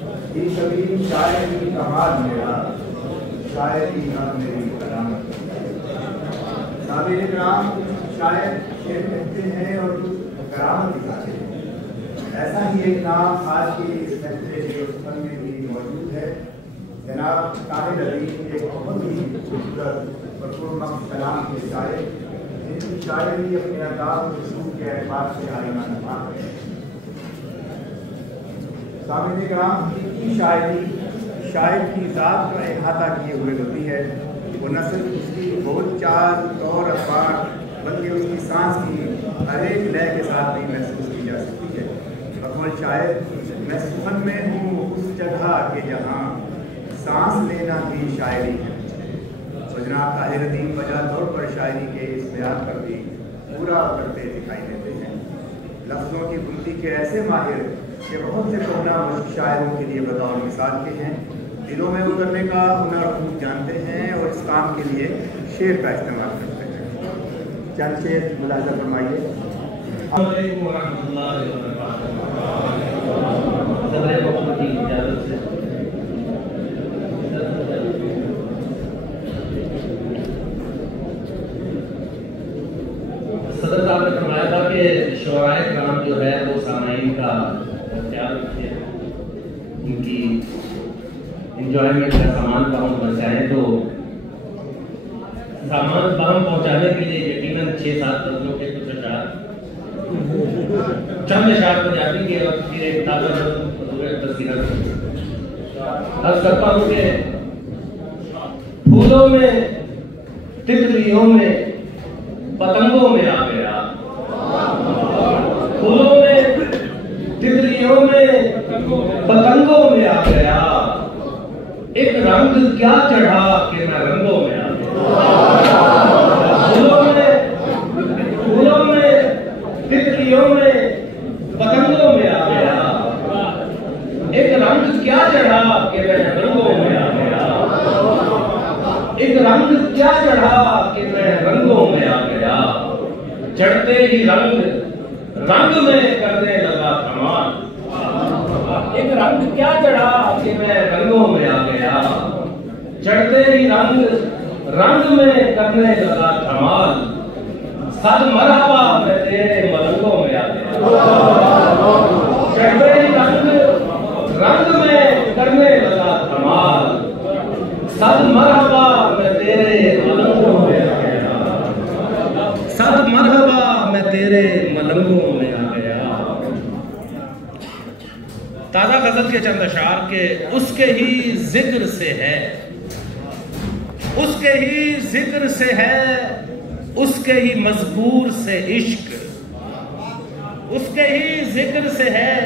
ये कभी शायरी कमाल मेरा, शायरी हम मेरी करामत। साबिर इकराम शायर शेर कहते हैं और करामत दिखाते हैं। ऐसा ही एक नाम आज की इस महफिल में भी मौजूद है। जनाब ताहिर अली एक बहुत ही खूबसूरत और कलाम के शायर, जिनकी शायरी अपने अंदाज और उसूल के एतबार से आईना नमा है। साबिर इकराम की शायरी शायर की ज़ात का अहाता किए हुए होती है। वो न सिर्फ उसकी बोल चाल और अखबार बल्कि उसकी सांस की हर एक लय के साथ भी महसूस की जा सकती है। बकौल शायर मैं सुखन में हूँ उस जगह के जहाँ सांस लेना भी शायरी है। तो जनाब ताहिर अदीम वजह तौर पर शायरी के इस बयान पर भी पूरा करते दिखाई देते हैं। लफ्ज़ों की बुनती के ऐसे माहिर कि बहुत से कोना शायरों के लिए बतौर मिसाल के हैं। दिलों में उतरने का हुनर खूब जानते हैं और इस काम के लिए शेर का इस्तेमाल करते हैं। चंद शेर मुलाहिज़ा फरमाइए। सदर साहब ने फरमाया था कि शुअराए किराम जो है वो सामाईन का ख्याल रखिए, उनकी इंजॉयमेंट का सामान बहम पहुँचाएँ। तो सामान बहम पहुँचाने के लिए यकीनन 6-7 गज़लों के कुछ अशार चंद अशार पंजाबी के और फिर एक ताज़ा तस्वीर अर्ज़ करता हूँ कि फूलों में, तितलियों में, पतंगों में आ गया। फूलों में, तितलियों में, पतंगों में आ गया। एक रंग क्या चढ़ा कि मैं रंगों में आ गया। फूलों में, तितलियों में, पतंगों में आ गया। एक रंग क्या चढ़ा कि मैं रंगों में आ गया। एक रंग क्या चढ़ा कि मैं रंगों में आ गया। चढ़ते ही रंग रंग में करने लगा धमाल। एक रंग क्या चढ़ा कि मैं रंगों में आ गया। चढ़ते ही रंग रंग में करने लगा धमाल। सद मरहबा मैं तेरे मलंगों में आ गया। चढ़ते ही रंग रंग में करने लगा धमाल। सद मरहबा मैं तेरे मलंगों में आ गया। सद मरहबा मैं तेरे मलंगों में आ गया। ताज़ा गजल के चंद अशार के उसके ही जिक्र से है, उसके ही जिक्र से है, उसके ही मजबूर से इश्क। उसके ही जिक्र से है,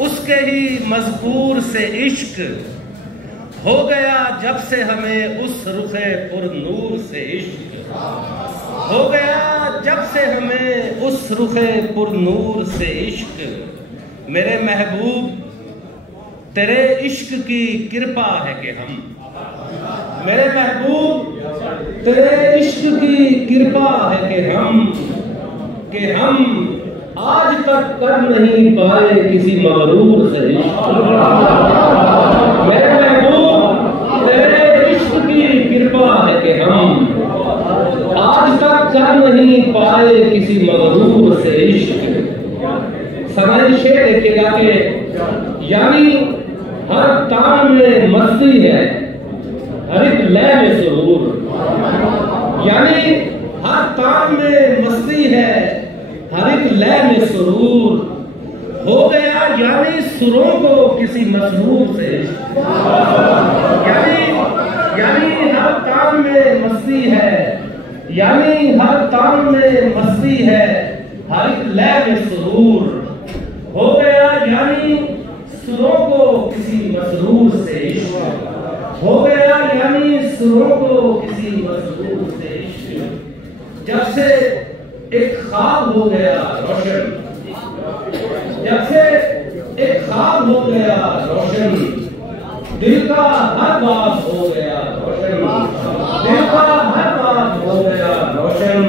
उसके ही मजबूर से इश्क। हो गया जब से हमें उस रुखे पुर नूर से इश्क। हो गया जब से हमें उस रुखे पुर नूर से इश्क। मेरे महबूब तेरे इश्क की कृपा है कि हम, मेरे महबूब तेरे इश्क की कृपा है कि हम आज तक कर नहीं पाए किसी मगरूर से इश्क। मेरे महबूब तेरे इश्क की कृपा है कि हम आज तक कर नहीं पाए किसी मगरूर से इश्क। समाई शेर देखिएगा कि यानी हर तान में मस्ती है, हर एक लय में सुरूर। यानी हर तान में मस्ती है, हर एक लय में सुरूर। हो गया यानी सुरों को किसी मसरूर से। यानी हर तान में मस्ती है, यानी हर तान में मस्ती है, हर एक लय में सुरूर। हो गया यानी सुरों को किसी मसरूर से इश्क। हो गया यानी सुरों को किसी मसरूर से इश्क। जब से एक ख्वाब हो गया रोशन, जब से एक ख्वाब हो गया रोशन। दिल का हर बात हो गया रोशन, दिल का हर बात हो गया रोशन।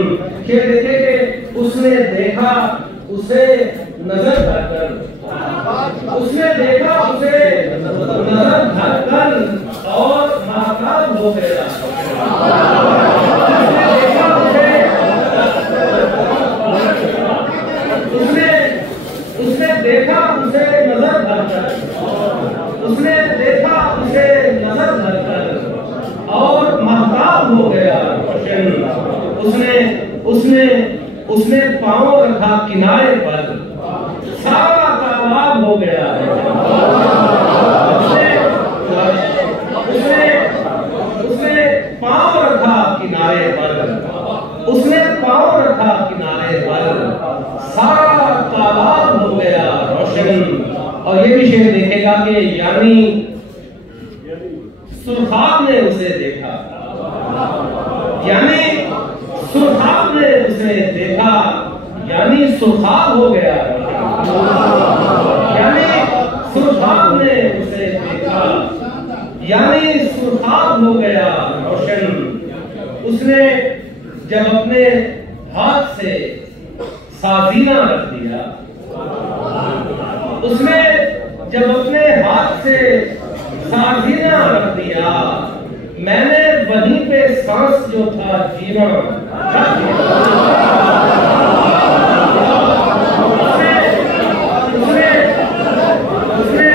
के देखे कि उसने देखा उसे नजर कर, उसने देखा उसे पांव रखा किनारे पर, सारा तालाब हो गया। उसने पांव रखा किनारे पर, उसने पांव रखा किनारे पर, सारा तालाब हो गया रोशन। और ये भी शेर देखेगा कि यानी सुरखाब ने उसे देखा, यानी सुरखाब ने उसे देखा, यानी सुरखाब हो गया, यानी सुरखाब ने उसे देखा, यानी सुरखाब हो गया रोशन। उसने जब अपने हाथ से साजीना रख दिया, उसने जब अपने हाथ से साजीना रख दिया, मैंने वहीं पे सांस जो था जीना रख दिया। उसने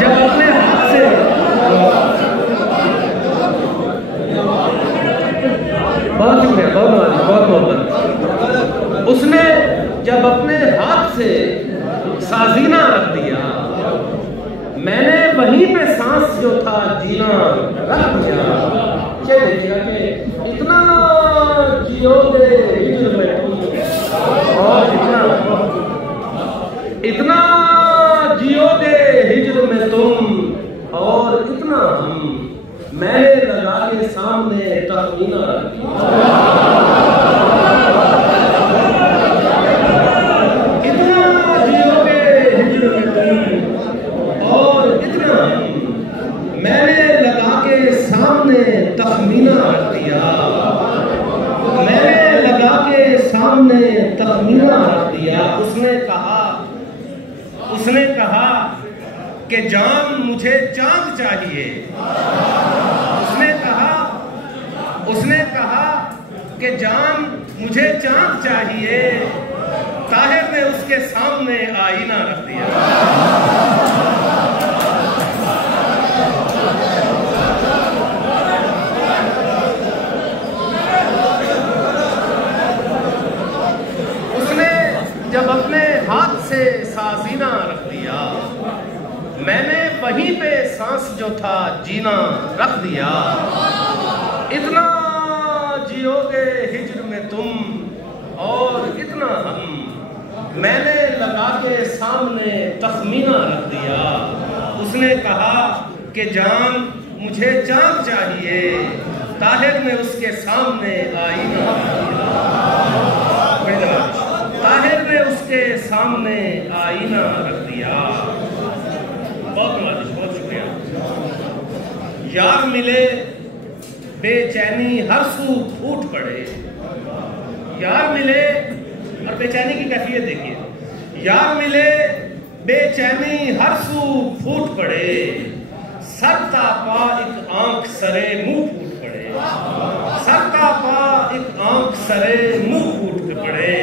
जब अपने हाथ से, बहुत शुक्रिया, बहुत उसने जब अपने हाथ से साजीना रख दिया, मैंने वहीं पे सांस जो था जीना रख दिया। देखिएगा कि इतना जियोगे हिज्र में तुम, और इतना जियोगे हिज्र में तुम, और इतना हम, मैंने लगा के सामने तखमीना रख दिया। मैंने लगा के सामने तखमीना रख दिया, मैंने लगा के सामने तखमीना रख दिया। उसने कहा कि जान मुझे चांद चाहिए। उसने कहा कि जान मुझे चांद चाहिए। ताहिर ने उसके सामने आईना रख दिया। जब अपने हाथ से साजीना रख दिया, मैंने वहीं पे सांस जो था जीना रख दिया। इतना जियोगे हिज्र में तुम, और इतना हम, मैंने लगा के सामने तखमीना रख दिया। उसने कहा कि जान मुझे चांद चाहिए। ताहिर ने उसके सामने आईना रख दिया। ताहिर ने उसके सामने आईना रख दिया। बहुत शुक्रिया। यार मिले बेचैनी हर सू फूट पड़े, यार मिले, और बेचैनी की कैफियत देखिए। यार मिले बेचैनी हर सू फूट पड़े, सरता पा एक आंख सरे मुंह फूट पड़े, सरता पा एक आंख सरे मुंह फूट पड़े,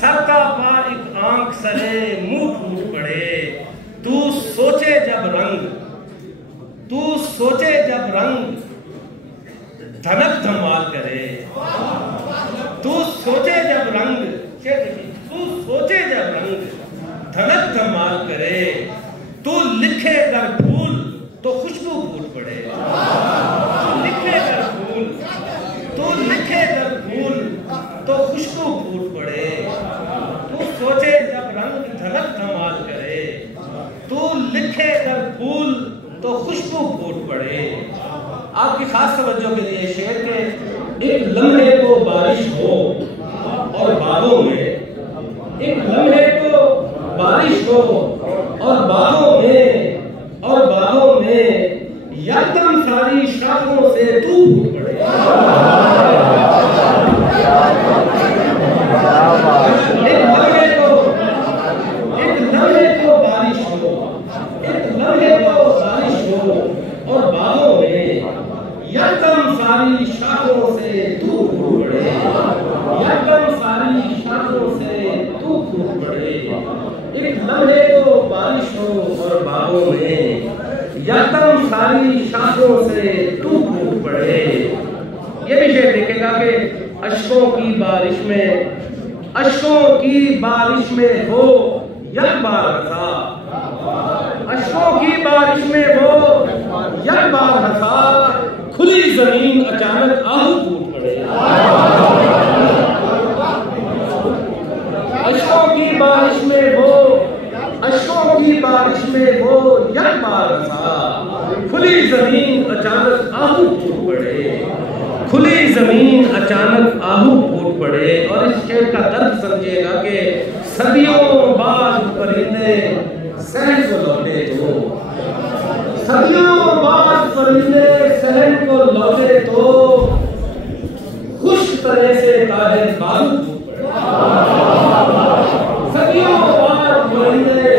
सरता पा एक आंख सरे मुंह फूट पड़े। तू सोचे जब रंग, तू सोचे जब रंग, धनक धमाल करे। तू सोचे जब रंग, तू सोचे जब रंग, धनक धमाल करे। तू लिखे अगर फूल तो खुशबू फूट पड़े, लिखे अगर फूल, तू लिखे अगर फूल तो खुशबू फूट पड़े। तू सोचे जब रंग धनक धमाल करे, तू लिखे अगर फूल तो खुशबू फूट पड़े। आपकी खास तवज्जो के लिए शेर के एक लम्हे को बारिश हो और बागों में, एक लम्हे को बारिश हो और बागों में, और बागों में यकदम सारी शाखों से तू फूट पड़े। एक लम्हे को बारिश हो, एक लम्हे को बारिश हो और बागों में यकदम सारी शाखों से तू फूट पड़े, यकदम सारी शाखों से तू फूट पड़े। एक लम्हे को बारिश हो और बागों में यकदम सारी शाखों से तू फूट पड़े। ये भी शेर देखेगा कि अश्कों की बारिश में अश्कों की बारिश में वो एक बार हंसा, अश्कों की बारिश में वो एक बार हंसा, खुली जमीन अचानक आहू फूट पड़े। अश्कों की बारिश में वो, अश्कों की बारिश में वो एक बार हंसा, खुली जमीन अचानक आहू फूट पड़े, खुली जमीन अचानक आहू फूट पड़े। और इस शेर का दर्द समझिएगा कि सदियों बाद परिंदे सहन को लौटे तो, सदियों बाद परिंदे सहन को लौटे तो, खुश तरह से ताहिर बारूद फूट पड़े। सदियों बाद परिंदे,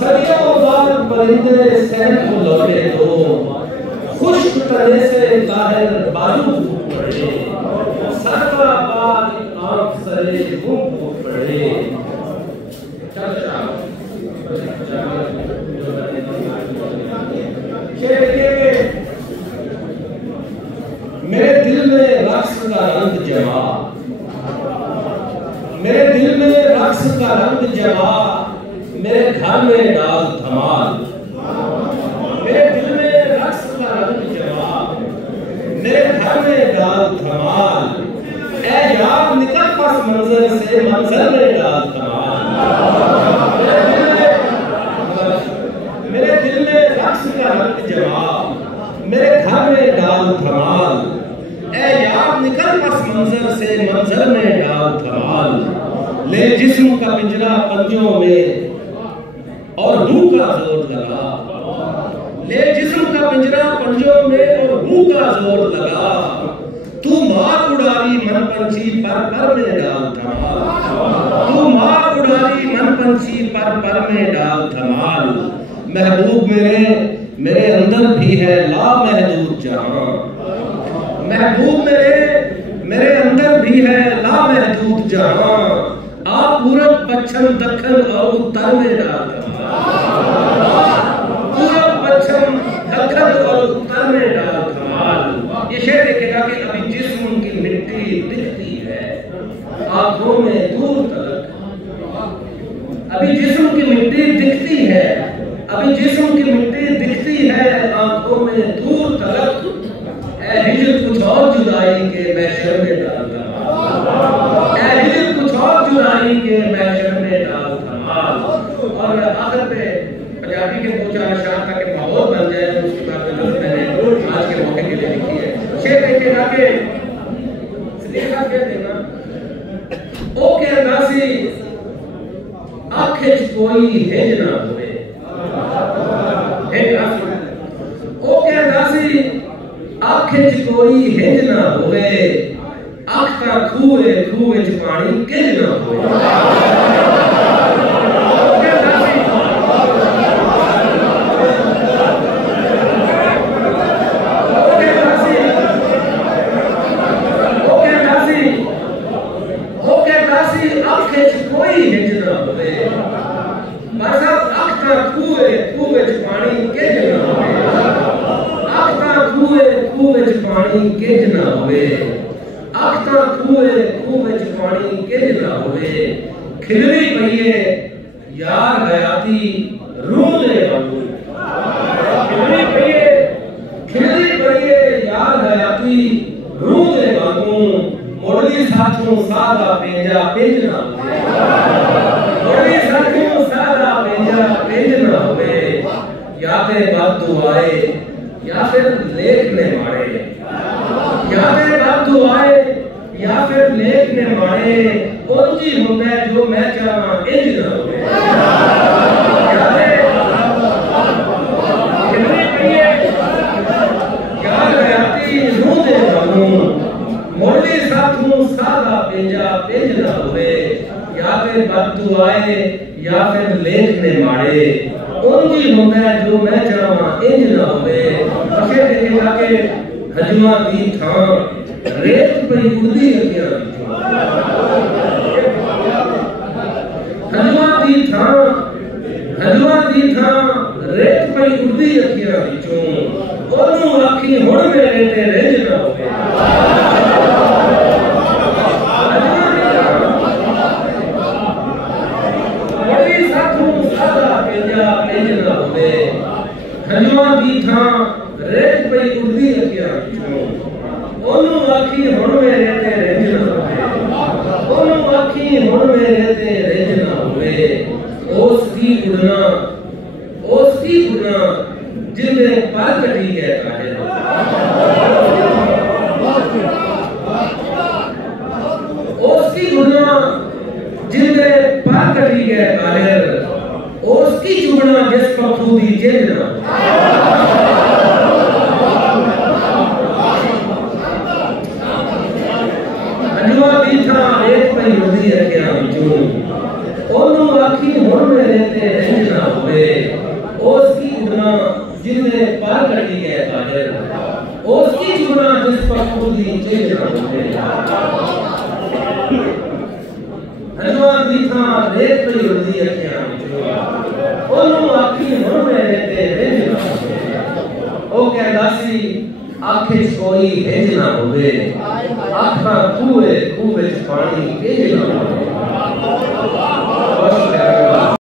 सदियों बाद परिंदे सहन को लौटे तो, खुश तरह से ताहिर बारूद फूट पड़े। सरका बार आंख सरे मुंह फूट पड़े। मेरे दिल में रक्स का रंग जमा, मेरे दिल में रक्स का रंग जमा, मेरे घर में डाल धमाल। मेरे दिल में रक्स का रंग जमा, मेरे घर में डाल धमाल। ऐ यार निकल पस मंजर से, मंजर में डाल धमाल। मेरे दिल में रक्स का रंग जमा, मेरे घर में डाल धमाल। ऐ यार निकल पस मंजर से, मंजर में डाल धमाल। ले जिस्म का पिंजरा पंजों में और रूह का जोर लगा, ले जिस्म का पिंजरा पंजों में और रूह का जोर लगा। तू मार उड़ारी मन पंछी पर में डाल धमाल, तू मार उड़ारी मन पंछी पर में डाल धमाल। महबूब मेरे, मेरे अंदर भी है लामहदूद जहां, महबूब मेरे, मेरे अंदर भी है लामहदूद जहां। आप पूरब पश्चिम दक्षिण और उत्तर में डाल धमाल, पूरब पश्चिम दक्षिण और उत्तर में डाल धमाल। ये शेर देखेगा कि अभी जिस्म की मिट्टी दिखती है आंखों में दूर तक, अभी जिस्म की मिट्टी दिखती है, अभी जिस्म की मिट्टी दिखती है आंखों में दूर तक। ऐ हिजर कुछ और जुदाई के महशर में डाल धमाल, ऐ हिजर कुछ और जुदाई के महशर में डाल धमाल। और आखिर पे पंजाबी के दो चार अशआर ताकि माहौल बन जाए, तो उसके बाद में मैंने आज के मौके के लिए लिखी है। शेर देखेगा कि सिलेक्शन क्या देना ओ के अंदाज़ी आंखें च कोई हिज ना होवे, ओ के अंदाज़ी आंखें च कोई हिज ना होवे, अख ता खूहे खूहे च पानी किज ना होवे। खिलरी पईए यार हयाती रूह दे वांगू, खिलरी पईए, खिलरी पईए यार हयाती रूह दे वांगू। मोड़ली साथों सादा पेंजा पेंज ना होवे, मोड़ली साथों सादा पेंजा पेंज ना होवे। या ते बद्दु आए या फिर लेख ने मारे, या ते बद्दु आए या फिर लेख ने मारे। उंजी हुंदा जो मैं चाहां इंज ना होवे। खिलरी पईए यार हयाती रूह दे वांगू, मोड़ली साथों सादा पेंजा पेंज ना होवे। या फिर बद्दु आए या फिर लेख ने मारे, उंजी हुंदा जो मैं चाहां इंज ना होवे। अखे देखेगा कि हजमा दी थां रेत पई उड़दी अखियां विचों, हजमा दी थां, हजमा दी थां रेत पई उड़दी अखियां विचों। ओनू आखी हुण मेरे ते रिंज ना होवे। रेंज ना होवे हंजुआ दी थां रेत पई उड़दी अखियां विचों ओनू आखी हुण मेरे ते रेंज ना होवे ओनू आखी हुण मेरे ते रेंज ना होवे ओस की उड़ना जिंदे पर कटी गए ताहिर उसकी गुना जिंदे पर कटी गए ताहिर उसकी चुगना जिस पखू दी जेना हंजुआ दी थां रेत पई उड़दी अखियां विचों ओनू आखी हुण मेरे ते रेंज ना होवे उसकी गुना जिंदे पर कटी गए ताहिर उसकी चुगना जिस पखू दी जेना हंजुआ दी थां रेत पई उड़दी अखियां विचों ओनू आखी हुण मेरे ते रेंज ना होवे ओ कहंदा सी आखे कोई हेंज ना होवे आखा खूह विच पानी केज ना होवे